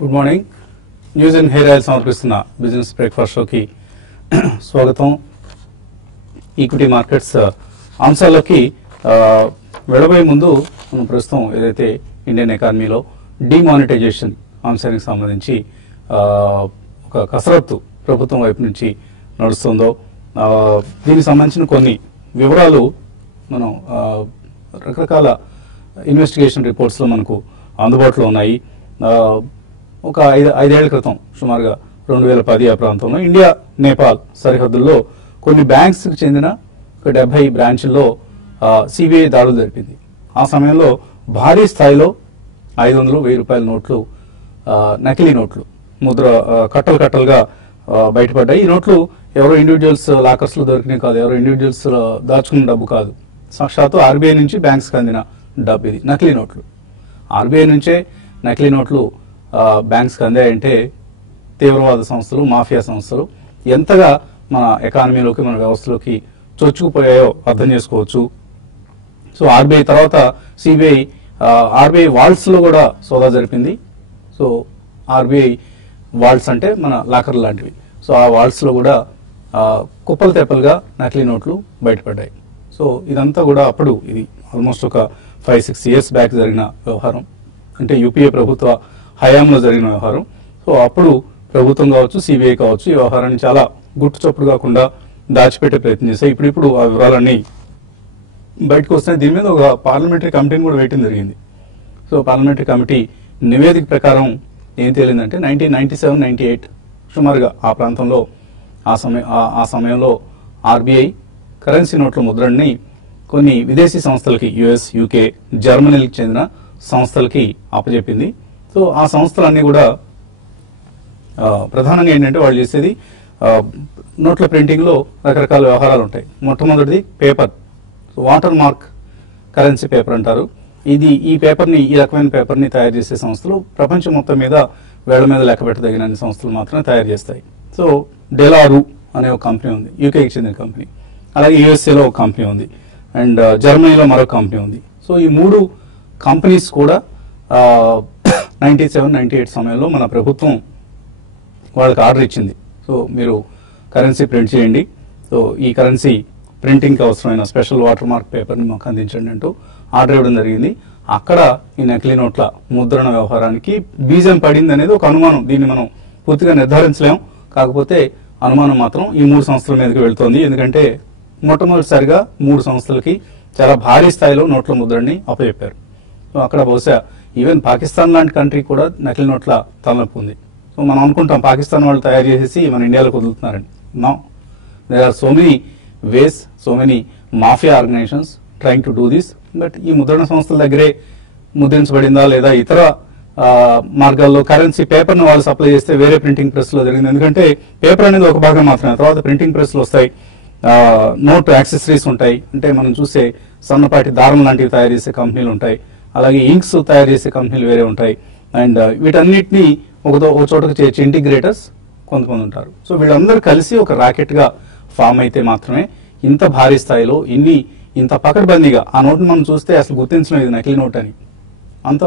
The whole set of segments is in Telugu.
Good morning. News and hair oil సమర్పిస్తున్న బిజినెస్ బ్రేక్ఫాస్ట్ షోకి స్వాగతం. ఈక్విటీ మార్కెట్స్ అంశాలకి వెళ్ళబోయే ముందు మనం ప్రస్తుతం ఏదైతే ఇండియన్ ఎకానమీలో డిమానిటైజేషన్ అంశానికి సంబంధించి ఒక కసరత్తు ప్రభుత్వం వైపు నుంచి నడుస్తుందో దీనికి సంబంధించిన కొన్ని వివరాలు మనం రకరకాల ఇన్వెస్టిగేషన్ రిపోర్ట్స్లో మనకు అందుబాటులో ఉన్నాయి. ఒక ఐదేళ్ల క్రితం సుమారుగా 2010 ఆ ప్రాంతంలో ఇండియా నేపాల్ సరిహద్దుల్లో కొన్ని బ్యాంక్స్కి చెందిన 70 బ్రాంచ్ల్లో సిబిఐ దాడులు జరిపింది. ఆ సమయంలో భారీ స్థాయిలో 500, 1000 రూపాయల నోట్లు, నకిలీ నోట్లు కట్టలు కట్టలుగా బయటపడ్డాయి. ఈ నోట్లు ఎవరో ఇండివిజువల్స్ లాకర్స్లో దొరికినాయి కాదు, ఎవరో ఇండివిజువల్స్ దాచుకున్న డబ్బు కాదు, సాక్షాత్తు ఆర్బీఐ నుంచి బ్యాంక్స్కి అందిన డబ్బు. ఇది నకిలీ నోట్లు. ఆర్బీఐ నుంచే నకిలీ నోట్లు బ్యాంక్స్కి అందాయంటే తీవ్రవాద సంస్థలు, మాఫియా సంస్థలు ఎంతగా మన ఎకానమీలోకి, మన వ్యవస్థలోకి చొచ్చుకుపోయాయో అర్థం చేసుకోవచ్చు. సో ఆర్బీఐ తర్వాత సిబిఐ ఆర్బీఐ వాల్ట్స్లో కూడా సోదా జరిపింది. సో ఆర్బీఐ వాల్ట్స్ అంటే మన లాకర్ లాంటివి. సో ఆ వాల్ట్స్లో కూడా కుప్పలు తెప్పలుగా నకిలీ నోట్లు బయటపడ్డాయి. సో ఇదంతా కూడా అప్పుడు ఇది ఆల్మోస్ట్ ఒక 5-6 years బ్యాక్ జరిగిన వ్యవహారం. అంటే యూపీఏ ప్రభుత్వ హయాంలో జరిగిన వ్యవహారం. సో అప్పుడు ప్రభుత్వం కావచ్చు, సిబిఐ కావచ్చు, ఈ వ్యవహారాన్ని చాలా గుట్టు చప్పుడు కాకుండా దాచిపెట్టే ప్రయత్నం చేశాయి. ఇప్పుడు ఆ వివరాలన్నీ బయటకు వస్తున్నాయి. దీని మీద ఒక పార్లమెంటరీ కమిటీని కూడా వేయటం జరిగింది. సో పార్లమెంటరీ కమిటీ నివేదిక ప్రకారం ఏం తేలిందంటే 1997-98 సుమారుగా ఆ ప్రాంతంలో ఆ సమయంలో ఆర్బీఐ కరెన్సీ నోట్ల ముద్రణని కొన్ని విదేశీ సంస్థలకి, యుఎస్, యూకే, జర్మనీకి చెందిన సంస్థలకి అప్పచెప్పింది. సో ఆ సంస్థలన్నీ కూడా ప్రధానంగా ఏంటంటే వాళ్ళు చేసేది నోట్ల ప్రింటింగ్లో రకరకాల వ్యవహారాలు ఉంటాయి. మొట్టమొదటిది paper, water mark currency paper అంటారు. ఈ పేపర్ని, ఈ రకమైన పేపర్ని తయారు చేసే సంస్థలు ప్రపంచం మొత్తం మీద వేళ్ల మీద లెక్క పెట్టదగిన సంస్థలు మాత్రమే తయారు చేస్తాయి. సో డెలారు అనే ఒక కంపెనీ ఉంది, యూకేకి చెందిన కంపెనీ. అలాగే యూఎస్ఏలో ఒక కంపెనీ ఉంది, అండ్ జర్మనీలో మరొక కంపెనీ ఉంది. సో ఈ 3 కంపెనీస్ కూడా 97-98 సమయంలో మన ప్రభుత్వం వాళ్ళకి ఆర్డర్ ఇచ్చింది. సో మీరు కరెన్సీ ప్రింట్ చేయండి, సో ఈ కరెన్సీ ప్రింటింగ్కి అవసరమైన స్పెషల్ వాటర్ మార్క్ పేపర్ని మాకు అందించండి అంటూ ఆర్డర్ ఇవ్వడం జరిగింది. అక్కడ ఈ నకిలీ నోట్ల ముద్రణ వ్యవహారానికి బీజం పడింది అనేది ఒక అనుమానం. దీన్ని మనం పూర్తిగా నిర్ధారించలేం. కాకపోతే అనుమానం మాత్రం ఈ 3 సంస్థల మీదకి వెళ్తోంది. ఎందుకంటే మొట్టమొదటిసారిగా 3 సంస్థలకి చాలా భారీ స్థాయిలో నోట్ల ముద్రని అప్పచెప్పారు. సో అక్కడ బహుశా ఈవెన్ పాకిస్తాన్ లాంటి కంట్రీ కూడా నకిలీ నోట్ల తలనొప్పి ఉంది. సో మనం అనుకుంటాం పాకిస్తాన్ వాళ్ళు తయారు చేసేసి మన ఇండియాలోకి వదులుతున్నారని. No, there are so many ways, so many mafia organisations trying to do this. But ఈ ముద్రణ సంస్థల దగ్గరే ముద్రించబడిందా లేదా ఇతర మార్గాల్లో కరెన్సీ పేపర్ను వాళ్ళు సప్లై చేస్తే వేరే ప్రింటింగ్ ప్రెస్లో జరిగింది. ఎందుకంటే పేపర్ అనేది ఒక భాగం మాత్రమే, తర్వాత ప్రింటింగ్ ప్రెస్లు వస్తాయి, నోట్ యాక్సెసరీస్ ఉంటాయి. అంటే మనం చూసే సన్నపాటి దారం లాంటివి తయారు చేసే కంపెనీలు ఉంటాయి, అలాగే ఇంక్స్ తయారు చేసే కంపెనీలు వేరే ఉంటాయి. అండ్ వీటన్నిటిని ఒక చోటకు చేర్చి ఇంటిగ్రేటర్స్ కొంతమంది ఉంటారు. సో వీళ్ళందరూ కలిసి ఒక ర్యాకెట్గా ఫామ్ అయితే మాత్రమే ఇంత భారీ స్థాయిలో ఇంత పకడ్బందీగా ఆ నోట్ని మనం చూస్తే అసలు గుర్తించడం ఇది నకిలీ నోట్ అని, అంత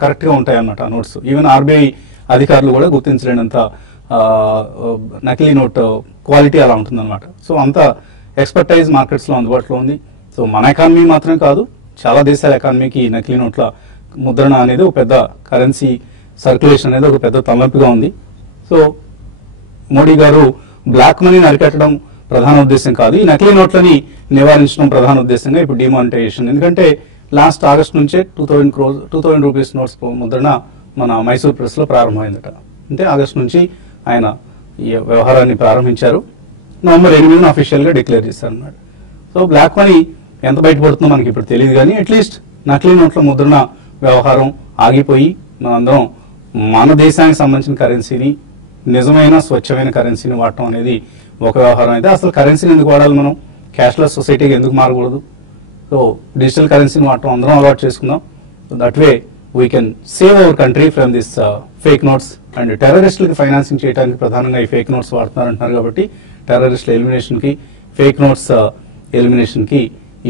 కరెక్ట్గా ఉంటాయి అన్నమాట ఆ నోట్స్. ఈవెన్ ఆర్బీఐ అధికారులు కూడా గుర్తించలేనంత నకిలీ నోట్ క్వాలిటీ అలా ఉంటుందన్నమాట. సో అంత ఎక్స్పర్టైజ్ మార్కెట్స్లో అందుబాటులో ఉంది. సో మన ఎకానమీ మాత్రమే కాదు, చాలా దేశాల ఎకానమీకి నకిలీ నోట్ల ముద్రణ అనేది ఒక పెద్ద కరెన్సీ సర్క్యులేషన్ అనేది ఒక పెద్ద తలనొప్పిగా ఉంది. సో మోడీ గారు బ్లాక్ మనీని అరికట్టడం ప్రధాన ఉద్దేశం కాదు, ఈ నకిలీ నోట్లని నివారించడం ప్రధాన ఉద్దేశంగా ఇప్పుడు డిమానిటైజేషన్. ఎందుకంటే లాస్ట్ ఆగస్ట్ నుంచే 2000 రూపీస్ నోట్స్ ముద్రణ మన మైసూర్ ప్రెస్లో ప్రారంభమైందట. అంటే ఆగస్ట్ నుంచి ఆయన ఈ వ్యవహారాన్ని ప్రారంభించారు. నవంబర్ 8న అఫీషియల్గా డిక్లేర్ చేశారు అన్నమాట. సో బ్లాక్ మనీ ఎంత బయటపడుతుందో మనకి ఇప్పుడు తెలియదు, కానీ అట్లీస్ట్ నకిలీ నోట్ల ముద్రణ వ్యవహారం ఆగిపోయి మనందరం మన దేశానికి సంబంధించిన కరెన్సీని, నిజమైన స్వచ్ఛమైన కరెన్సీని వాడటం అనేది ఒక వ్యవహారం అయితే, అసలు కరెన్సీని ఎందుకు వాడాలి, మనం క్యాష్లెస్ సొసైటీకి ఎందుకు మారకూడదు? సో డిజిటల్ కరెన్సీని వాడటం అందరం అలవాటు చేసుకుందాం. So that way we can save our country from this fake notes. And టెర్రరిస్టులకి ఫైనాన్సింగ్ చేయడానికి ప్రధానంగా ఈ ఫేక్ నోట్స్ వాడుతున్నారంటున్నారు. కాబట్టి టెర్రరిస్టుల ఎలిమినేషన్కి, ఫేక్ నోట్స్ ఎలిమినేషన్కి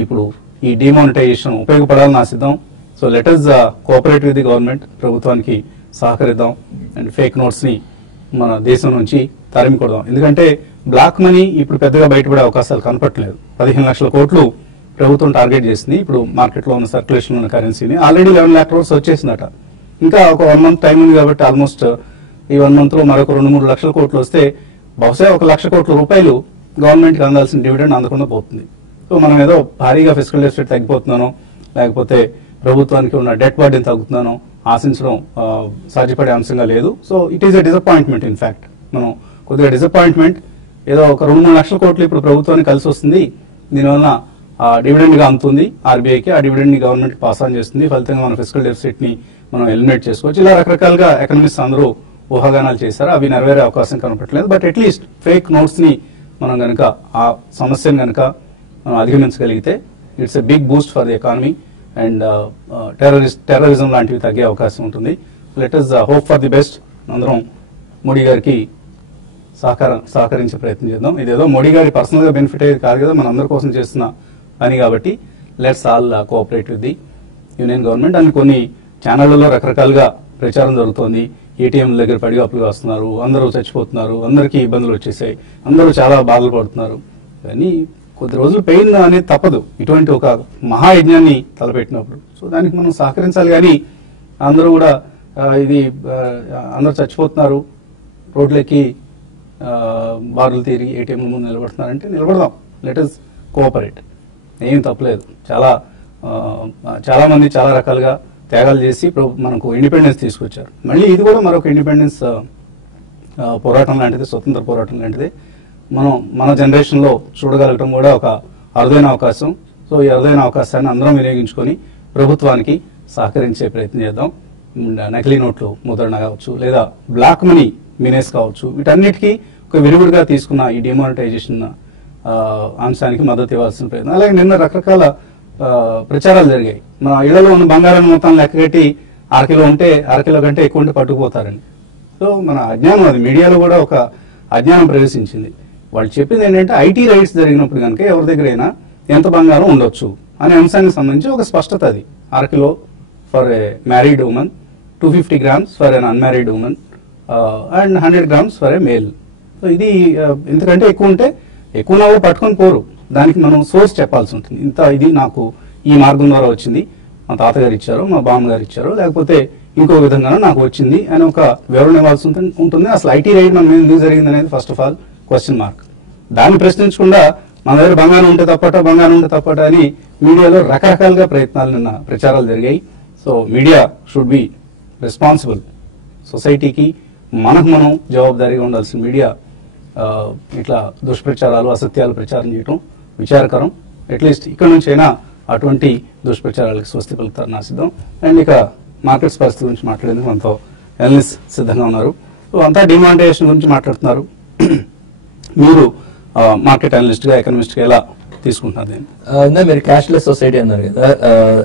ఇప్పుడు ఈ డిమానిటైజేషన్ ఉపయోగపడాలని ఆశిద్దాం. So let us cooperate with the government. ప్రభుత్వానికి సహకరిద్దాం అండ్ ఫేక్ నోట్స్ని మన దేశం నుంచి తరిమి కొడదాం. ఎందుకంటే బ్లాక్ మనీ ఇప్పుడు పెద్దగా బయటపడే అవకాశాలు కనపట్లేదు. 15 లక్షల కోట్లు ప్రభుత్వం టార్గెట్ చేసింది. ఇప్పుడు మార్కెట్లో ఉన్న సర్క్యులేషన్ ఉన్న కరెన్సీని ఆల్రెడీ 11 lakh crores వచ్చేసిందట. ఇంకా ఒక 1 month టైం ఉంది కాబట్టి ఆల్మోస్ట్ ఈ 1 month లో మరొక 2-3 లక్షల కోట్లు వస్తే బహుశా 1 లక్ష కోట్ల రూపాయలు గవర్నమెంట్కి అందాల్సిన డివిడెండ్ అందకుండా పోతుంది. సో మనం ఏదో భారీగా ఫిస్కల్ డెఫిసిట్ తగ్గిపోతున్నానో లేకపోతే ప్రభుత్వానికి ఉన్న డెట్ బర్డెన్ తగ్గుతున్నానో ఆశించడం సాధ్యపడే అంశంగా లేదు. So it is a disappointment. In fact మనం కొద్దిగా డిసప్పాయింట్మెంట్. ఏదో ఒక 2-3 లక్షల కోట్లు ఇప్పుడు ప్రభుత్వానికి కలిసి వస్తుంది, దీనివల్ల డివిడెండ్ గా అందుతుంది ఆర్బీఐకి, ఆ డివిడెండ్ ని గవర్నమెంట్ పాస్ ఆన్ చేస్తుంది, ఫలితంగా మన ఫిస్కల్ డెఫిసిట్ ని మనం ఎలిమినేట్ చేసుకోవచ్చు. ఇలా రకరకాలుగా ఎకనమిస్ట్ అందరూ ఊహాగానాలు చేశారు, అవి నెరవేరే అవకాశం కనపట్లేదు. బట్ అట్లీస్ట్ ఫేక్ నోట్స్ ని మనం కనుక ఆ సమస్యను కనుక మనం అధిగమించగలిగితే it's a big boost for the economy and terrorism లాంటివి తగ్గే అవకాశం ఉంటుంది. Let us hope for the best. అందరం మోడీ గారికి సహకరించే ప్రయత్నం చేద్దాం. ఇదేదో మోడీ గారి పర్సనల్ గా బెనిఫిట్ అయ్యేది కాదు కదా, మన అందరి కోసం చేస్తున్న పని కాబట్టి let's all cooperate with the union government. అని కొన్ని ఛానళ్లలో రకరకాలుగా ప్రచారం జరుగుతోంది. ఏటీఎంల దగ్గర పడి అప్పులు వస్తున్నారు, అందరూ చచ్చిపోతున్నారు, అందరికీ ఇబ్బందులు వచ్చేసాయి, అందరూ చాలా బాధలు పడుతున్నారు. కానీ కొద్ది రోజులు పెయిన్ అనేది తప్పదు ఇటువంటి ఒక మహాయజ్ఞాన్ని తలపెట్టినప్పుడు. సో దానికి మనం సహకరించాలి. కానీ అందరూ కూడా ఇది అందరూ చచ్చిపోతున్నారు, రోడ్లకి బారులు తీరి ఏటీఎంల ముందు నిలబడుతున్నారంటే నిలబడదాం. Let us cooperate. ఏం తప్పలేదు. చాలా మంది చాలా రకాలుగా త్యాగాలు చేసి మనకు ఇండిపెండెన్స్ తీసుకొచ్చారు. మళ్ళీ ఇది కూడా మరొక ఇండిపెండెన్స్ పోరాటం లాంటిది, స్వతంత్ర పోరాటం లాంటిది. మనం మన జనరేషన్లో చూడగలగటం కూడా ఒక అరుదైన అవకాశం. సో ఈ అరుదైన అవకాశాన్ని అందరం వినియోగించుకొని ప్రభుత్వానికి సహకరించే ప్రయత్నం చేద్దాం. నకిలీ నోట్లు ముద్రణ కావచ్చు, లేదా బ్లాక్ మనీ మినేస్ కావచ్చు, వీటన్నిటికీ ఒక విరివిడిగా తీసుకున్న ఈ డిమానిటైజేషన్ అంశానికి మద్దతు ఇవ్వాల్సిన ప్రయత్నం. అలాగే నిన్న రకరకాల ప్రచారాలు జరిగాయి. మన ఇళ్లలో ఉన్న బంగారాన్ని మొత్తం లెక్కగట్టి అరకిలో ఉంటే అరకిలో కంటే ఎక్కువ ఉంటే పట్టుకుపోతారని. సో మన అజ్ఞానం, అది మీడియాలో కూడా ఒక అజ్ఞానం ప్రవేశించింది. వాళ్ళు చెప్పింది ఏంటంటే ఐటీ రైట్స్ జరిగినప్పుడు కనుక ఎవరి దగ్గరైనా ఎంత బంగారం ఉండొచ్చు అనే అంశానికి సంబంధించి ఒక స్పష్టత. అది అరకిలో for a married woman, 250 grams for an unmarried woman and 100 grams for a male. So ఇది ఎందుకంటే ఎక్కువ ఉంటే ఎక్కువ కూడా పట్టుకొని పోరు, దానికి మనం సోర్స్ చెప్పాల్సి ఉంటుంది. ఇది నాకు ఈ మార్గం ద్వారా వచ్చింది, మా తాతగారు ఇచ్చారు, మా బామ్మగారు ఇచ్చారు, లేకపోతే ఇంకో విధంగా నాకు వచ్చింది అని ఒక వివరణ ఇవ్వాల్సి ఉంటుంది. అసలు ఐటీ రైట్ మనం ఎందుకు జరిగింది అనేది first of all question mark. దాన్ని ప్రశ్నించకుండా మన దగ్గర బంగారం ఉంటే తప్పట అని మీడియాలో రకరకాలుగా ప్రయత్నాలు నిన్న ప్రచారాలు జరిగాయి. So media should be responsible. సొసైటీకి మనం జవాబుదారీగా ఉండాల్సిన మీడియా ఇట్లా దుష్ప్రచారాలు, అసత్యాలు ప్రచారం చేయడం విచారకరం. అట్లీస్ట్ ఇక్కడ నుంచి అయినా అటువంటి దుష్ప్రచారాలకు స్వస్తి పలుకుతారని ఆశిద్దాం. అండ్ ఇక మార్కెట్స్ పరిస్థితి గురించి మాట్లాడేందుకు మనతో ఎనలిస్ట్ సిద్ధంగా ఉన్నారు. సో అంతా డిమానిటైజేషన్ గురించి మాట్లాడుతున్నారు. మీరు మార్కెట్ అనలిస్ట్ గా, ఎకనమిస్ట్ గా ఎలా తీసుకుంటున్నారు? మీరు క్యాష్లెస్ సొసైటీ అన్నారు కదా,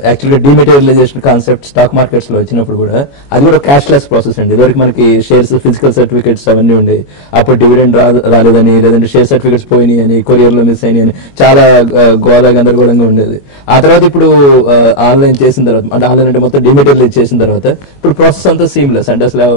యాక్చువల్గా డిమెటీరియలైజేషన్ కాన్సెప్ట్ స్టాక్ మార్కెట్స్ లో వచ్చినప్పుడు కూడా అది కూడా క్యాష్లెస్ ప్రాసెస్ అండి. ఇదివరకు మనకి షేర్స్, ఫిజికల్ సర్టిఫికేట్స్ అవన్నీ ఉండే, అప్పుడు డివిడెండ్ రాలేదని, లేదంటే షేర్ సర్టిఫికేట్స్ పోయినాయి అని, కొరియర్ లో మిస్ అయినాయి అని చాలా గోళ గందరగోళంగా ఉండేది. ఆ తర్వాత ఇప్పుడు ఆన్లైన్ చేసిన తర్వాత, అంటే ఆన్లైన్ అంటే మొత్తం డిమెటీరియలైజ్ చేసిన తర్వాత ఇప్పుడు ప్రాసెస్ అంతా సీమ్లెస్. అంటే అసలు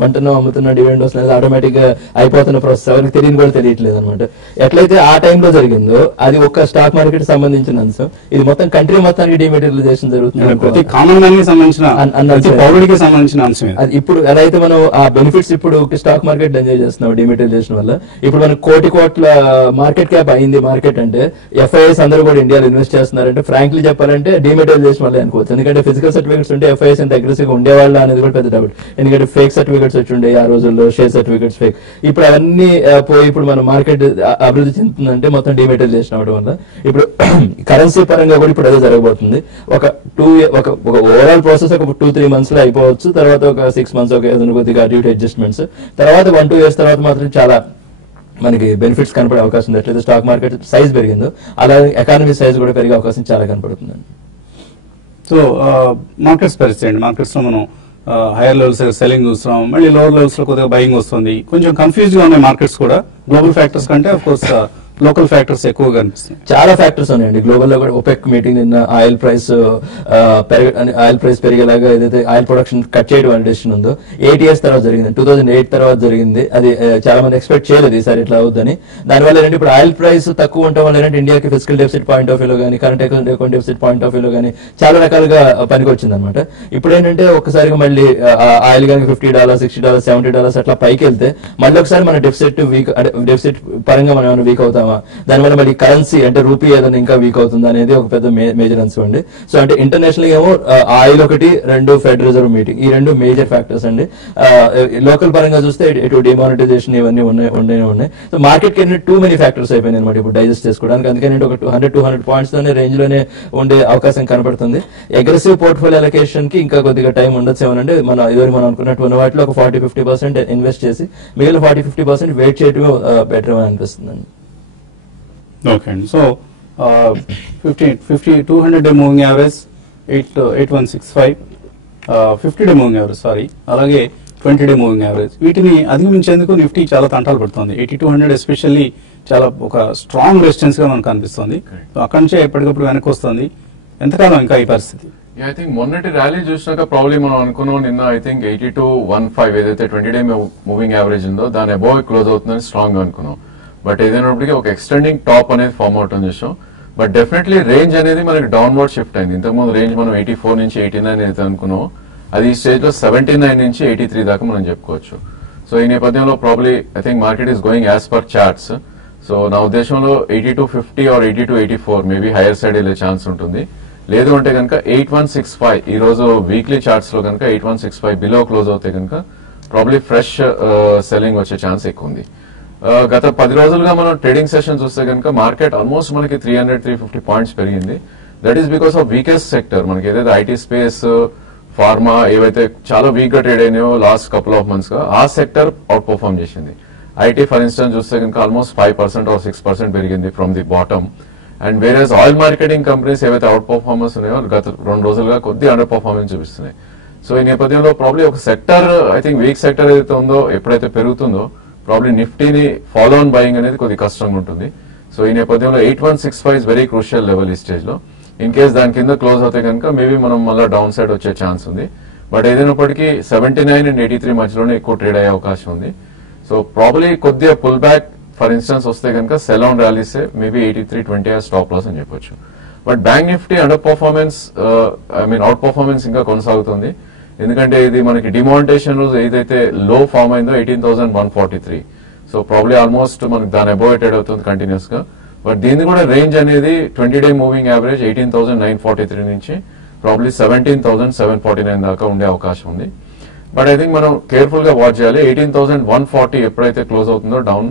కొంటున్న అమ్ముతున్న డివిడెండ్ వస్తుంది, ఆటోమేటిక్ గా అయిపోతున్న ప్రాసెస్, ఎవరికి తెలియని కూడా తెలియట్లేదు అనమాట. ఎట్లయితే ఆ టైంలో జరిగిందో అది ఒక స్టాక్ మార్కెట్ సంబంధించిన అంశం, ఇది మొత్తం కంట్రీ మొత్తానికి డిమెటీరియలైజేషన్ జరుగుతుంది. అది ఇప్పుడు ఎలా అయితే మనం ఆ బెనిఫిట్స్ ఇప్పుడు స్టాక్ మార్కెట్ ఎంజాయ్ చేస్తున్నాం డిమెటీరియలైజేషన్ వల్ల. ఇప్పుడు మనకు కోట్ల మార్కెట్ క్యాప్ అయింది మార్కెట్ అంటే, ఎఫ్ఐఎస్ అందరూ కూడా ఇండియాలో ఇన్వెస్ట్ చేస్తున్నారంటే ఫ్రాంక్లీ చెప్పాలంటే డిమెటీరియలైజేషన్ వల్ల అనుకోవచ్చు. ఎందుకంటే ఫిజికల్ సర్టిఫికేట్స్ ఉంటే ఎఫ్ఐఎస్ ఎంత అగ్రెసివ్ గా ఉండేవాళ్ళ అనేది కూడా పెద్ద డౌట్. ఎందుకంటే ఫేక్ సర్టిఫికేట్స్ వచ్చి ఉండే ఆ రోజుల్లో, షేర్ సర్టిఫికేట్స్ ఫేక్. ఇప్పుడు అవన్నీ పోయి ఇప్పుడు మన మార్కెట్ అభివృద్ధి చెందుతుందంటే మొత్తం డిమెటీరియలైజేషన్ అవడం వల్ల. ఇప్పుడు కరెన్సీ పరంగా కూడా ఇప్పుడు అదే జరగబోతుంది. ఒక ఓవరాల్ ప్రాసెస్ ఒక 2-3 months లో అయిపోవచ్చు. తర్వాత ఒక 6 months కొద్దిగా అటు ఇటు అడ్జస్ట్మెంట్స్, తర్వాత 1-2 years తర్వాత మాత్రం చాలా మనకి బెనిఫిట్స్ కనపడే అవకాశం ఉంది. ఎట్లయితే స్టాక్ మార్కెట్ సైజ్ పెరిగిందో అలాగే ఎకానమీ సైజ్ కూడా పెరిగే అవకాశం చాలా కనపడుతుందండి. సో మార్కెట్స్ పరిస్థితి, మార్కెట్స్ లో మనం హైయర్ లెవెల్స్ సెల్లింగ్ చూస్తున్నాం, మళ్ళీ లోవర్ లెవెల్స్ లో కొద్దిగా బయింగ్ వస్తుంది. కొంచెం కన్ఫ్యూజ్ గా ఉన్నాయి మార్కెట్స్ కూడా. గ్లోబల్ ఫ్యాక్టర్స్ కంటే ఆఫ్ కోర్స్ లోకల్ ఫ్యాక్టర్స్ ఎక్కువగా కనిపిస్తున్నాయి? చాలా ఫ్యాక్టర్స్ ఉన్నాయండి. గ్లోబల్ లో కూడా ఒపెక్ మీటింగ్ నిన్న ఆయిల్ ప్రైస్ పెరిగేలాగా ఏదైతే ఆయిల్ ప్రొడక్షన్ కట్ చేయడం అనే డెసిషన్ ఉందో 8 years తర్వాత జరిగింది, 2008 తర్వాత జరిగింది. అది చాలా మంది ఎక్స్పెక్ట్ చేయలేదు ఈసారి ఇట్లా అవుతుందని. దానివల్ల ఏంటంటే ఇప్పుడు ఆయిల్ ప్రైస్ తక్కువ ఉండటం వల్ల ఏంటంటే ఇండియాకి ఫిజికల్ డెఫిసిట్ పాయింట్ ఆఫ్ వ్యూలో కానీ current account deficit point of వ్యూలో కానీ చాలా రకాలుగా పనికి వచ్చింది అనమాట. ఇప్పుడు ఏంటంటే ఒక్కసారిగా మళ్ళీ ఆయిల్ కానీ $50, $60, $70 అట్లా పైకి వెళ్తే మళ్ళీ ఒకసారి మన డెఫిసిట్ పరంగా మనం ఏమైనా వీక్ అవుతామా, దానివల్ల మళ్ళీ కరెన్సీ అంటే రూపీ ఏదైనా ఇంకా వీక్ అవుతుంది అనేది ఒక పెద్ద మేజర్ అన్సర్ అండి. సో అంటే ఇంటర్నేషనల్ ఏమో ఆయిల్ ఒకటి, 2 ఫెడ్ రిజర్వ్ మీటింగ్, ఈ 2 మేజర్ ఫ్యాక్టర్స్ అండి. లోకల్ పరంగా చూస్తే ఇటు డిమానిటైజేషన్ ఇవన్నీ ఉన్నాయి. సో మార్కెట్ కి టూ మెనీ ఫ్యాక్టర్స్ అయిపోయినాయి అనమాట ఇప్పుడు డైజెస్ట్ చేసుకోవడానికి. అందుకని ఒక 100-200 పాయింట్స్ లోనే రేంజ్ లోనే ఉండే అవకాశం కనపడుతుంది. అగ్రెసివ్ పోర్ట్ఫోలియో అలొకేషన్ కి ఇంకా కొద్దిగా టైం ఉండొచ్చు ఏమనంటే మనం అనుకున్నట్టు ఉన్న వాటిలో ఒక 40-50% ఇన్వెస్ట్ చేసి మిగిలిన 40-50% వెయిట్ చేయడమే బెటర్ అని అనిపిస్తుంది. ఓకే అండి. So 200-day moving average 8165, 50-day moving average అలాగే 20-day మూవింగ్ యావరేజ్, వీటిని అధిగమించేందుకు నిఫ్టీ చాలా తంటాలు పడుతుంది. 8200 ఎస్పెషల్లీ చాలా ఒక స్ట్రాంగ్ రెసిస్టెన్స్ గా మనకు కనిపిస్తుంది. అక్కడి నుంచే ఎప్పటికప్పుడు వెనక్కి వస్తుంది. ఎంతకాలం ఇంకా ఈ పరిస్థితి? ఐ థింక్ మొన్నటి ర్యాలీ చూసినాక ప్రాబ్లీ మనం అనుకున్నాం నిన్న ఐ థింక్ 8215 ఏదైతే 20-day మూవింగ్ యావరేజ్ ఉందో దాని అబోవ్ క్లోజ్ అవుతుందని స్ట్రాంగ్ గా అనుకున్నాం. బట్ ఏదైనప్పటికీ ఒక ఎక్స్టెండింగ్ టాప్ అనేది ఫార్మ్ అవటం చేసాం. బట్ డెఫినెట్లీ రేంజ్ అనేది మనకి డౌన్వర్డ్ షిఫ్ట్ అయింది. ఇంతకుముందు రేంజ్ మనం 84 నుంచి 89 అయితే అనుకున్నాం, అది ఈ స్టేజ్ లో 79 నుంచి 83 దాకా మనం చెప్పుకోవచ్చు. సో ఈ నేపథ్యంలో probably I think market is going as per charts. So నా ఉద్దేశంలో 8250 ఆర్ 8284 మేబీ హైయర్ సైడ్ వెళ్ళే ఛాన్స్ ఉంటుంది. లేదు అంటే కనుక 8165 ఈ రోజు వీక్లీ చార్ట్స్ లో కనుక 8165 బిలో క్లోజ్ అవుతే కనుక ప్రాబ్లీ ఫ్రెష్ సెల్లింగ్ వచ్చే ఛాన్స్ ఎక్కువ ఉంది. గత 10 రోజులుగా మనం ట్రేడింగ్ సెషన్ చూస్తే కనుక మార్కెట్ ఆల్మోస్ట్ మనకి 300-350 పాయింట్స్ పెరిగింది. That is because of weakest sector. మనకి ఏదైతే ఐటీ స్పేస్, ఫార్మా ఏవైతే చాలా వీక్ గా ట్రేడ్ అయినాయో లాస్ట్ కపుల్ ఆఫ్ మంత్స్ గా ఆ సెక్టర్ అవుట్ పర్ఫార్మ్ చేసింది. ఐటీ ఫర్ ఇన్స్టెన్స్ చూస్తే కనుక ఆల్మోస్ట్ 5% or 6% పెరిగింది from the bottom. And whereas oil marketing companies ఏవైతే అవుట్ పర్ఫార్మెన్స్ ఉన్నాయో గత 2 రోజులుగా కొద్దిగా అండర్ పర్ఫార్మెన్స్ చూపిస్తున్నాయి. సో ఈ నేపథ్యంలో ప్రాబ్లీ ఒక sector I think week sector ఏదైతే ఉందో ఎప్పుడైతే పెరుగుతుందో ప్రాబ్లీ నిఫ్టీని ఫాలో ఆన్ బయింగ్ అనేది కొద్దిగా కష్టంగా ఉంటుంది. సో ఈ నేపథ్యంలో 8165 ఇస్ వెరీ క్రూషియల్ లెవెల్ ఈ స్టేజ్ లో. ఇన్ కేస్ దాని కింద క్లోజ్ అవుతే కనుక మేబీ మనం మళ్ళీ డౌన్ సైడ్ వచ్చే ఛాన్స్ ఉంది. బట్ ఏదైనప్పటికీ 79 and 83 మధ్యలోనే ఎక్కువ ట్రేడ్ అయ్యే అవకాశం ఉంది. సో ప్రాబ్లీ కొద్దిగా పుల్ బ్యాక్ ఫర్ ఇన్స్టెన్స్ వస్తే కనుక సెల్ ఆన్ ర్యాలీసే మేబీ 8320 స్టాప్ లాస్ అని చెప్పొచ్చు. But bank Nifty underperformance outperformance ఇంకా కొనసాగుతుంది. ఎందుకంటే ఇది మనకి డిమానిటేషన్ రోజు ఏదైతే లో ఫామ్ అయిందో 18,143. సో ప్రాబ్లీ ఆల్మోస్ట్ మనకి దాని అబోవ్ ట్రేడ్ అవుతుంది కంటిన్యూస్ గా. బట్ దీన్ని కూడా రేంజ్ అనేది 20-day మూవింగ్ యావరేజ్ 18,943 నుంచి ప్రాబ్లీ 17,749 దాకా ఉండే అవకాశం ఉంది. బట్ ఐ థింక్ మనం కేర్ఫుల్ గా వాచ్ చేయాలి. 18,140 ఎప్పుడైతే క్లోజ్ అవుతుందో డౌన్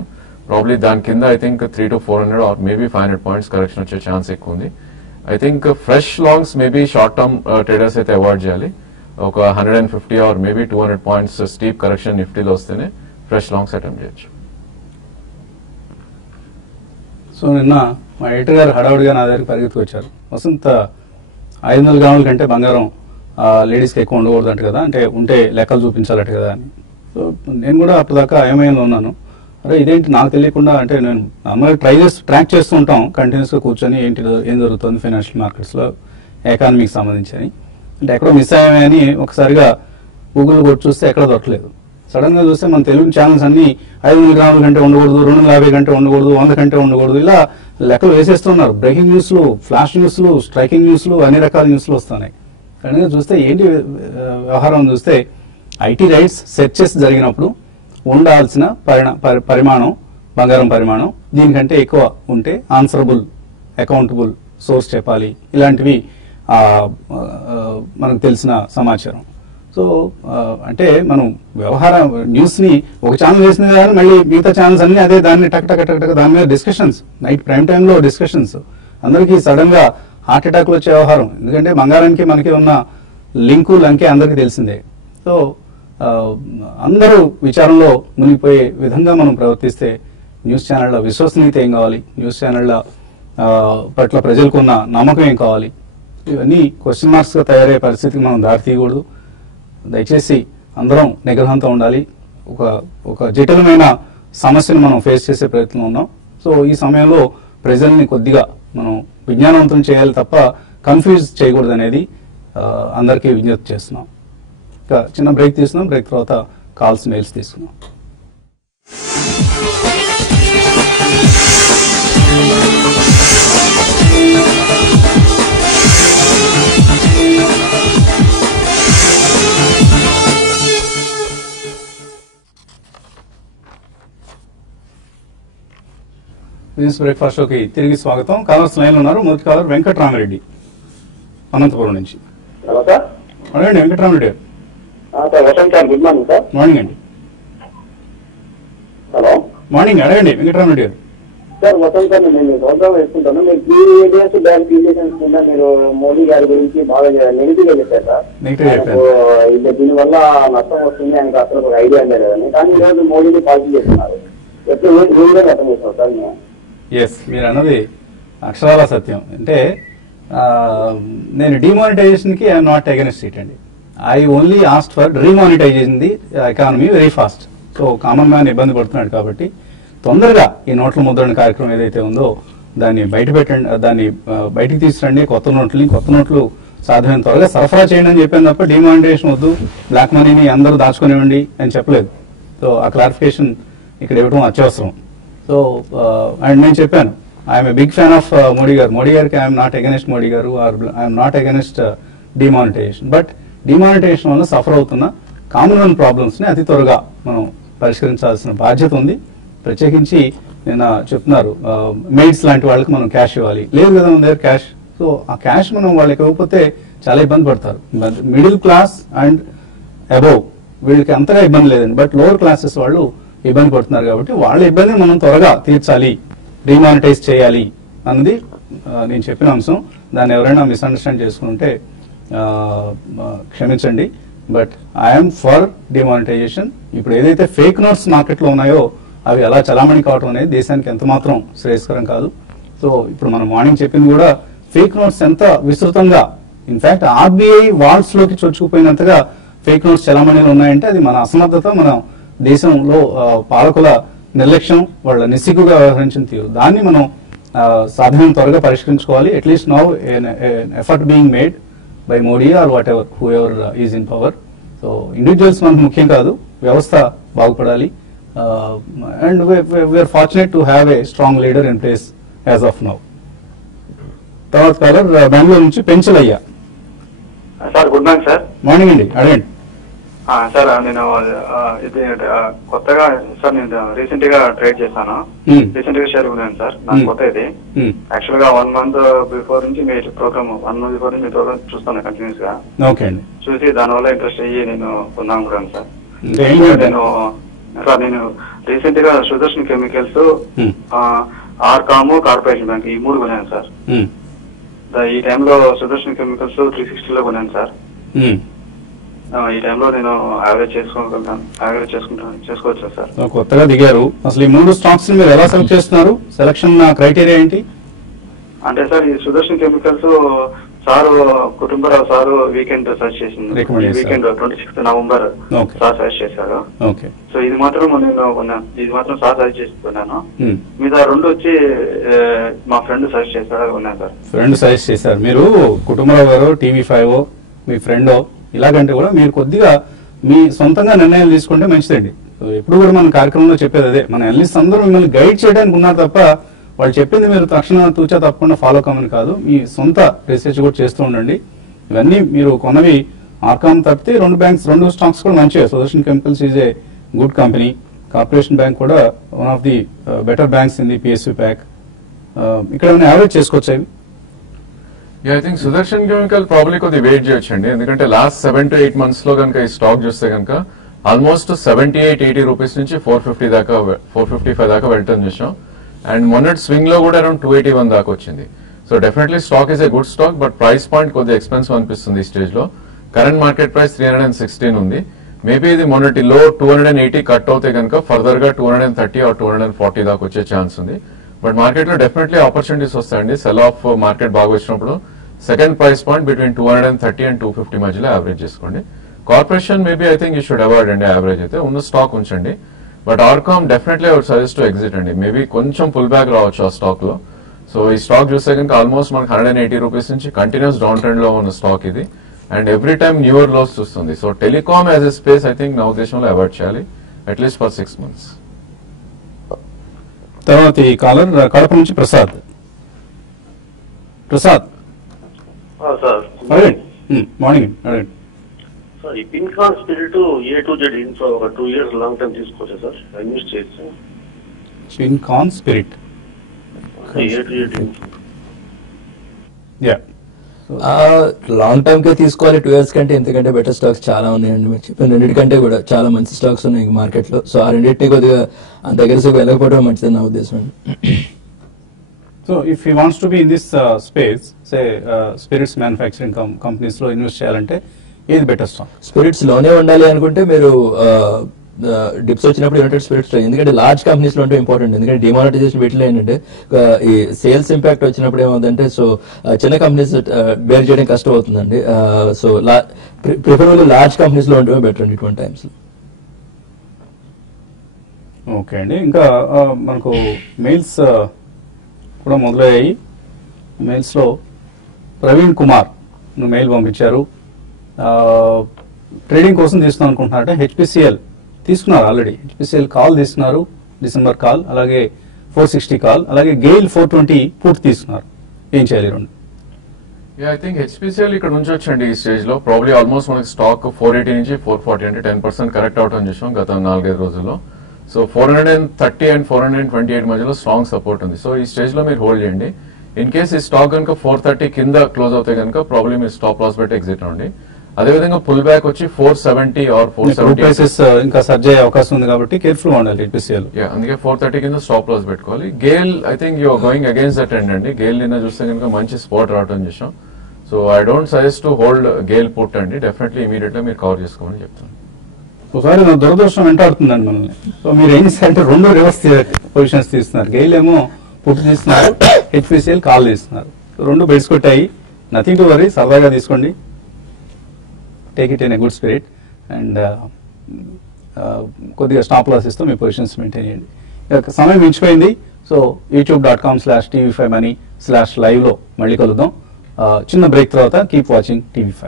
ప్రాబ్లీ దాని కింద I think 300-400 or maybe 500 points correction వచ్చే ఛాన్స్ ఎక్కువ ఉంది. I think fresh longs maybe short term traders అయితే అవాయిడ్ చేయాలి. ఒక 150 or maybe 200 points steep correction నిఫ్టీలో వస్తేనే ఫ్రెష్ లాంగ్స్ అటెంప్ట్ చేయొచ్చు. సో నిన్న మా ఎడిటర్ గారు హడావుడిగా నా దగ్గరికి పరిగెత్తుకు వచ్చారు. వసంత 500 గ్రాముల కంటే బంగారం లేడీస్కి ఎక్కువ ఉండకూడదు అంట కదా, అంటే ఉంటే లెక్కలు చూపించాలట కదా అని. సో నేను కూడా అప్పటిదాకా ఏమైనా ఉన్నాను, అరే ఇదేంటి నాకు తెలియకుండా, అంటే నేను నార్మల్గా ట్రాక్ చేస్తూ ఉంటాం కంటిన్యూస్గా కూర్చొని ఏం జరుగుతుంది ఫైనాన్షియల్ మార్కెట్స్లో ఎకానమీకి సంబంధించి అని. అంటే ఎక్కడో మిస్ అయ్యామే అని ఒకసారిగా గూగుల్ కొట్టి చూస్తే ఎక్కడ దొరకలేదు. సడన్ గా చూస్తే మన తెలుగు ఛానల్స్ అన్ని 500 గ్రాముల కంటే ఉండకూడదు, 250 కంటే ఉండకూడదు, 100 కంటే ఉండకూడదు, ఇలా లెక్కలు వేసేస్తున్నారు. బ్రేకింగ్ న్యూస్లు, ఫ్లాష్ న్యూస్లు, స్ట్రైకింగ్ న్యూస్లు, అన్ని రకాల న్యూస్లు వస్తున్నాయి. సడన్ గా చూస్తే ఏంటి వ్యవహారం చూస్తే ఐటీ రైట్స్ సెర్చెస్ జరిగినప్పుడు ఉండాల్సిన పరిమాణం, బంగారం పరిమాణం దీనికంటే ఎక్కువ ఉంటే ఆన్సరబుల్, అకౌంటబుల్ సోర్స్ చెప్పాలి. ఇలాంటివి మనకు తెలిసిన సమాచారం. సో అంటే మనం వ్యవహారం న్యూస్ ని ఒక ఛానల్ వేసిన కానీ మళ్ళీ మిగతా ఛానల్స్ అన్ని అదే దాన్ని టక్ టక్ టక్ టక్ దాని మీద డిస్కషన్స్, నైట్ ప్రైమ్ టైంలో డిస్కషన్స్. అందరికీ సడన్ గా హార్ట్ అటాక్లు వచ్చే వ్యవహారం. ఎందుకంటే బంగారానికి మనకి ఉన్న లింకు లంకే అందరికీ తెలిసిందే. సో అందరూ విచారంలో మునిగిపోయే విధంగా మనం ప్రవర్తిస్తే న్యూస్ ఛానళ్ల విశ్వసనీయత ఏం కావాలి, న్యూస్ ఛానళ్ల పట్ల ప్రజలకు ఉన్న నమ్మకం ఏం కావాలి, ఇవన్నీ క్వశ్చన్ మార్క్స్ గా తయారయ్యే పరిస్థితికి మనం దారి తీయకూడదు. దయచేసి అందరం నిగ్రహంతో ఉండాలి. ఒక జటిలమైన సమస్యను మనం ఫేస్ చేసే ప్రయత్నంలో ఉన్నాం. సో ఈ సమయంలో ప్రజల్ని కొద్దిగా మనం విజ్ఞానవంతం చేయాలి తప్ప కన్ఫ్యూజ్ చేయకూడదు అనేది అందరికీ విజ్ఞప్తి చేస్తున్నాం. ఇంకా చిన్న బ్రేక్ తీసుకున్నాం, బ్రేక్ తర్వాత కాల్స్ మెయిల్స్ తీసుకున్నాం. బిజినెస్ బ్రేక్ఫాస్ట్ షోకి తిరిగి స్వాగతం. కాలర్స్ లైన్ ఉన్నారు. మొదటి కాలర్ వెంకటరామరెడ్డి అనంతపురం నుంచి. Hello sir. అడగండి వెంకటరామరెడ్డి గారు. Sir Vasanth sir, good morning sir. Morning అండి. హలో మార్నింగ్, అడగండి వెంకటరామరెడ్డి గారు. సార్ వసంత్ సార్, నేను ప్రోగ్రామ్ వేసుకుంటాను. మీరు 3 days బ్యాక్ పీజేషన్స్ కింద మీరు మోడీ గారి గురించి బాగా నెగిటివ్ గా చెప్పారు సార్. దీనివల్ల నష్టం వస్తుంది ఆయనకు అసలు ఒక ఐడియా లేదని. కానీ ఈ రోజు మోడీని పాలసీ చేస్తున్నారు. ఎప్పుడు అర్థం చేస్తాం సార్ మేము? ఎస్, మీరు అన్నది అక్షరాల సత్యం. అంటే నేను డిమానిటైజేషన్ కి ఐఎమ్ నాట్ అగెన్స్ట్ ఇట్ అండి. I only asked for remonetisation the economy very fast. So common man ఇబ్బంది పడుతున్నాడు కాబట్టి తొందరగా ఈ నోట్ల ముద్రణ కార్యక్రమం ఏదైతే ఉందో దాన్ని బయటికి తీసుకురండి. కొత్త నోట్లు సాధ్యమైన త్వరగా సరఫరా చేయండి అని చెప్పాను తప్ప డిమానిటైజేషన్ వద్దు, బ్లాక్ మనీని అందరూ దాచుకునివ్వండి అని చెప్పలేదు. సో ఆ క్లారిఫికేషన్ ఇక్కడ ఇవ్వడం అత్యవసరం. సో అండ్ నేను చెప్పాను, I'm a big fan of Modi గారు. మోడీ గారికి ఐఎమ్ నాట్ అగెన్స్ట్ మోడీ గారు, I'm not against demonetization. But demonetization వల్ల సఫర్ అవుతున్న కామన్ మ్యాన్ ప్రాబ్లమ్స్ ని అతి త్వరగా మనం పరిష్కరించాల్సిన బాధ్యత ఉంది. ప్రత్యేకించి నిన్న చెప్తున్నారు మెయిడ్స్ లాంటి వాళ్ళకి మనం క్యాష్ ఇవ్వాలి. లేదు కదా మన దగ్గర క్యాష్. సో ఆ క్యాష్ మనం వాళ్ళకి ఇవ్వకపోతే చాలా ఇబ్బంది పడతారు. మిడిల్ క్లాస్ అండ్ అబోవ్ వీళ్ళకి అంతగా ఇబ్బంది లేదండి, బట్ లోవర్ క్లాసెస్ వాళ్ళు ఇబ్బంది పడుతున్నారు. కాబట్టి వాళ్ళ ఇబ్బందిని మనం త్వరగా తీర్చాలి, డిమానిటైజ్ చేయాలి అన్నది నేను చెప్పిన అంశం. దాన్ని ఎవరైనా మిస్అండర్స్టాండ్ చేసుకుంటే క్షమించండి. But I'm for demonetization. ఇప్పుడు ఏదైతే ఫేక్ నోట్స్ మార్కెట్లో ఉన్నాయో అవి అలా చలామణి కావడం అనేది దేశానికి ఎంత మాత్రం శ్రేయస్కరం కాదు. సో ఇప్పుడు మనం మార్నింగ్ చెప్పింది కూడా ఫేక్ నోట్స్ ఎంత విస్తృతంగా, ఇన్ఫాక్ట్ ఆర్బీఐ వాల్స్ లోకి చొచ్చుకుపోయినంతగా ఫేక్ నోట్స్ చలామణిలో ఉన్నాయంటే అది మన అసమర్థత, మన దేశంలో పాలకుల నిర్లక్ష్యం, వాళ్ళ నిస్సిగ్గుగా వ్యవహరించిన తీరు. దాన్ని మనం సాధ్యం త్వరగా పరిష్కరించుకోవాలి. At least now effort being made by Modi or whatever whoever is in power. So individuals మనకు ముఖ్యం కాదు, వ్యవస్థ బాగుపడాలి. And we're fortunate to have a strong leader in place as of now. తర్వాత కాలర్ బెంగళూరు నుంచి Penchalaiah. Sir good morning sir. Morning అండి, అడగండి. సార్ నేను ఇది కొత్తగా సార్ నేను రీసెంట్ గా ట్రేడ్ చేశాను. రీసెంట్ గా షేర్ ఉన్నాను సార్. నాకు కొత్త ఇది యాక్చువల్ గా 1 month బిఫోర్ నుంచి మీ ప్రోగ్రామ్ 1 month బిఫోర్ నుంచి మీ ప్రోగ్రామ్ చూస్తాను కంటిన్యూస్ గా. ఓకే అండి. చూసి దానివల్ల ఇంట్రెస్ట్ అయ్యి నేను కొన్నాను కూడా సార్. నేను రీసెంట్ గా Sudarshan chemicals, RCom, corporation bank ఈ 3 కొన్నాను సార్. ఈ టైంలో సుదర్శన్ కెమికల్స్ 360 లో కొన్నాను సార్. ఈ టైంలో నేను యావరేజ్ చేసుకోవచ్చు సార్. కొత్తగా దిగారు. అసలు ఈ 3 స్టాక్స్ మీరు ఎలా సెలెక్ట్ చేస్తున్నారు? సెలక్షన్ క్రైటీరియా ఏంటి? అంటే సార్ ఈ Sudarshan chemicals sir Kutumbarao sir weekend search చేసింది. Weekend 26th November sir suggest చేశారు. సో ఇది మాత్రం నేను కొన్నాను. ఇది మాత్రం సార్ సజెస్ట్ చేసి కొన్నాను. మీద 2 వచ్చి మా ఫ్రెండ్ సజెస్ట్ చేశారు కొన్నాను సార్. ఫ్రెండ్ సజెస్ట్ చేశారు. మీరు కుటుంబరావు గారు, TV5 మీ ఫ్రెండ్ ఇలాగంటే కూడా మీరు కొద్దిగా మీ సొంతంగా నిర్ణయాలు తీసుకుంటే మంచిదండి. ఎప్పుడు కూడా మన కార్యక్రమంలో చెప్పేది అదే, మన అనలిస్ట్ అందరూ మిమ్మల్ని గైడ్ చేయడానికి ఉన్నారు తప్ప వాళ్ళు చెప్పింది మీరు తక్షణ తూచా తప్పకుండా ఫాలో కమని కాదు. మీ సొంత రీసెర్చ్ కూడా చేస్తూ ఉండండి. ఇవన్నీ మీరు కొన్నవి ఆర్కామ్ తప్పితే 2 స్టాక్స్ కూడా మంచిగా. Sudarshan chemicals is a good company. Corporation bank కూడా one of the better banks in the PSU pack. ఇక్కడ యావరేజ్ చేసుకోవచ్చు అవి. I think Sudarshan chemical probably కొద్ది వెయిట్ చేయొచ్చండి. ఎందుకంటే లాస్ట్ 7 to 8 months లో కనుక ఈ స్టాక్ చూస్తే కనుక ఆల్మోస్ట్ 78-80 రూపీస్ నుంచి 455 దాకా వెళ్ళటం చూసాం. అండ్ మొన్నటి స్వింగ్ లో కూడా అరౌండ్ 281 దాకా వచ్చింది. So definitely stock is a good stock, but price point కొద్దిగా ఎక్స్పెన్సివ్ అనిపిస్తుంది ఈ స్టేజ్ లో. కరెంట్ మార్కెట్ ప్రైస్ 316 ఉంది. మేబీ ఇది మొన్నటి లో 280 కట్ అవుతే కనుక ఫర్దర్ గా 230 or 240 దాకా వచ్చే ఛాన్స్ ఉంది. బట్ మార్కెట్ లో డెఫినెట్లీ ఆపర్చునిటీస్ వస్తాయండి. సెల్ ఆఫ్ మార్కెట్ బాగా వచ్చినప్పుడు second price point between 230 and 250 మధ్యలో యావరేజ్ చేసుకోండి. Corporation maybe I think you should avoid అండి. యావరేజ్ అయితే ఉన్న స్టాక్ ఉంచండి. But RCom definitely I would suggest to exit అండి. మేబీ కొంచెం పుల్ బ్యాక్ రావచ్చు ఆ స్టాక్ లో. సో ఈ స్టాక్ చూస్తే కనుక ఆల్మోస్ట్ మనకి 180 రూపీస్ నుంచి కంటిన్యూస్ డౌన్ ట్రెండ్ లో ఉన్న స్టాక్ ఇది. And every time newer lows చూస్తుంది. So telecom as a space I think నా ఉద్దేశంలో అవాయిడ్ చేయాలి అట్లీస్ట్ ఫర్ 6 months. తర్వాత ఈ కాలర్ కడప నుంచి ప్రసాద్. ప్రసాద్ సార్ మార్నింగ్ అడగండి. సార్ ఈ Pincon spirit A to Z infra ఒక 2 years లాంగ్ టర్మ్ తీసుకోవచ్చా సార్? ఇన్వెస్ట్ చేయొచ్చు. Pincon spirit A to Z infra. Yeah long term కే తీసుకోవాలి 2 years కంటే. ఎందుకంటే బెటర్ స్టాక్స్ చాలా ఉన్నాయండి. మీరు చెప్పిన రెండింటికంటే కూడా చాలా మంచి స్టాక్స్ ఉన్నాయి మార్కెట్ లో. సో ఆ రెండింటినీ కొద్దిగా అంత అగ్రెసివ్ వెళ్ళకపోవడం మంచిదని నా ఉద్దేశం అండి. So if he wants to be in this space say spirits manufacturing companies లో ఇన్వెస్ట్ చేయాలంటే ఏది బెటర్ స్టాక్? స్పిరిట్స్ లోనే ఉండాలి అనుకుంటే మీరు డిప్స్ వచ్చినప్పుడు యునైటెడ్ స్పిరిట్స్, ఎందుకంటే లార్జ్ కంపెనీస్ లో ఉంటే ఇంపార్టెంట్. ఎందుకంటే డిమానిటైజేషన్ వీటిలో ఏంటంటే ఈ సేల్స్ ఇంపాక్ట్ వచ్చినప్పుడు ఏమవుతుందంటే సో చిన్న కంపెనీస్ బేర్ చేయడం కష్టం అవుతుందండి. సో ప్రిఫరబుల్ లార్జ్ కంపెనీస్ లో ఉంటే బెటర్ అండి ఇటువంటి టైమ్స్ లో. ఓకే అండి. ఇంకా మనకు మెయిల్స్ కూడా మొదలయ్యాయి. మెయిల్స్ లో ప్రవీణ్ కుమార్ మెయిల్ పంపించారు. ట్రేడింగ్ కోసం తీసుకున్నాను అనుకుంటున్నారట. హెచ్పిసిఎల్ తీసుకున్నారు ఆల్రెడీ. హెచ్పిసిఎల్ కాల్ తీసుకున్నారు, డిసెంబర్ కాల్, అలాగే 460 కాల్, అలాగే గెయిల్ 420 పూర్తి తీసుకున్నారు. ఏం చేయాలి రెండు? ఐ థింక్ హెచ్పిసిఎల్ ఇక్కడ నుంచి వచ్చండి ఈ స్టేజ్ లో. ప్రాబ్లీ ఆల్మోస్ట్ మనకి స్టాక్ 480 నుంచి 440 అంటే 10% కరెక్ట్ అవటం చూసాం గత 4-5 రోజుల్లో. సో 430 అండ్ 428 మధ్యలో స్ట్రాంగ్ సపోర్ట్ ఉంది. సో ఈ స్టేజ్ లో మీరు హోల్డ్ చేయండి. ఇన్ కేస్ ఈ స్టాక్ కనుక 430 కింద క్లోజ్ అవుతాయి కనుక ప్రాబ్లీ మీరు స్టాప్ లాస్ పెట్టి ఎగ్జిట్ అవ్వండి. అదేవిధంగా పుల్ బ్యాక్ వచ్చి 470 ఆర్ 470 ఇంకా సర్జ్ అయ్యే అవకాశం ఉంది కాబట్టి కేర్ఫుల్ ఉండాలి హెచ్పిసిఎల్. అందుకే 430 కింద స్టాప్ లాస్ పెట్టుకోవాలి. Gayle I think you going against the trend అండి. గేల్ నిన్న చూస్తే కనుక మంచి స్పాట్ రావడం చూసాం. So I don't suggest to hold Gayle put అండి. డెఫినెట్లీ ఇమీడియట్ గా మీరు కవర్ చేసుకోమని చెప్తాను. ఒకసారి నా దురదృష్టం వెంటాడుతుందండి మనల్ని. సో మీరు ఏం చేస్తారంటే 2 రివర్స్ పొజిషన్స్ తీస్తున్నారు. గెయిల్ ఏమో పుట్ తీస్తున్నారు, హెచ్పిసిఎల్ కాల్ తీస్తున్నారు. 2 బెడ్స్ కొట్టాయి. నథింగ్ టు వరీ, సరదాగా తీసుకోండి. Take it in a good spirit and కొద్దిగా స్టాప్ లాస్ ఇస్తూ మీ పొజిషన్స్ మెయింటైన్ చేయండి. సమయం మించిపోయింది. సో youtube.com/tvmoney/live లో మళ్ళీ కలుద్దాం. చిన్న బ్రేక్ తర్వాత కీప్ వాచింగ్ TV5.